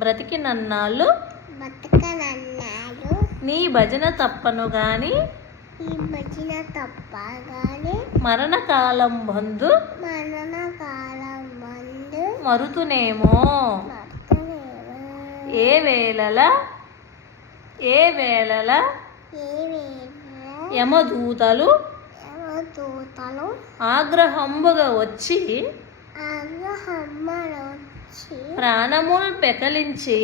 బ్రతికినన్నాళ్ళు బతకనన్నాడు నీ భజన తప్పను గాని ఈ భజన తప్పగానే మరణకాలం బంధు మరణకాలం మందు మరుతునేమో భర్తనేమో ఏ వేళల ఏ వేళ యమదూతలు దూతలు ఆగ్రహంబుగా వచ్చి ఆగ్రహమ్మలు వచ్చి ప్రాణములు పెకలించి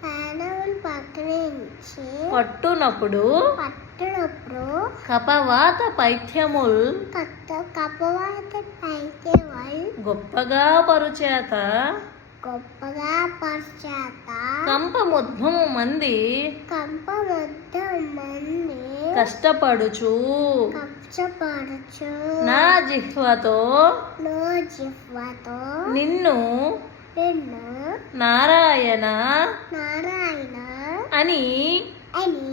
ప్రాణములు పక్కరించి పట్టునప్పుడు పట్టినప్పుడు కపవాత పైత్యముల్ కపవాత పైతే వాళ్ళు గొప్పగా పరుచేత గొప్పగా పశ్చాత కంపముద్భము మంది కంప మొత్తం మంది కష్టపడుచు కష్టపడుచు నా జిహ్వతో నో జిహ్వతో నిన్ను నిన్ను నారాయణ నారాయణ అని అని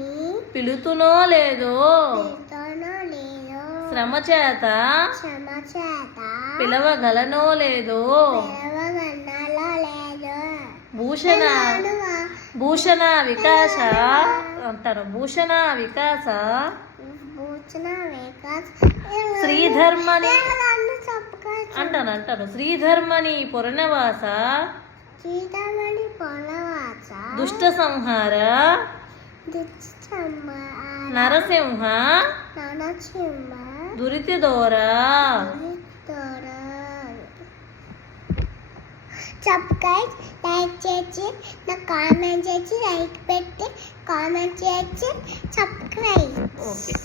పిలుతునో లేదో పిలుతానో లేదో శ్రమ చేత శ్రమ చేత పిలవగలనో లేదో పిలవగన్నాలో లేదో భూషణ భూషణ వికాస అంటారు భూషణ వికాస భూషణ వికాస శ్రీధర్మని చెప్పుకోవచ్చు అంటారు శ్రీధర్మని పురనవాస సీతామణి పొలవాస దుష్ట సంహార దుష్టమ్మ నరసింహ నరసింహ దురితి దోరా సబ్స్క్రైబ్ లైక్ చేసి నా కామెంట్ చేసి లైక్ పెట్టి కామెంట్ చేసి సబ్స్క్రైబ్ ఓకే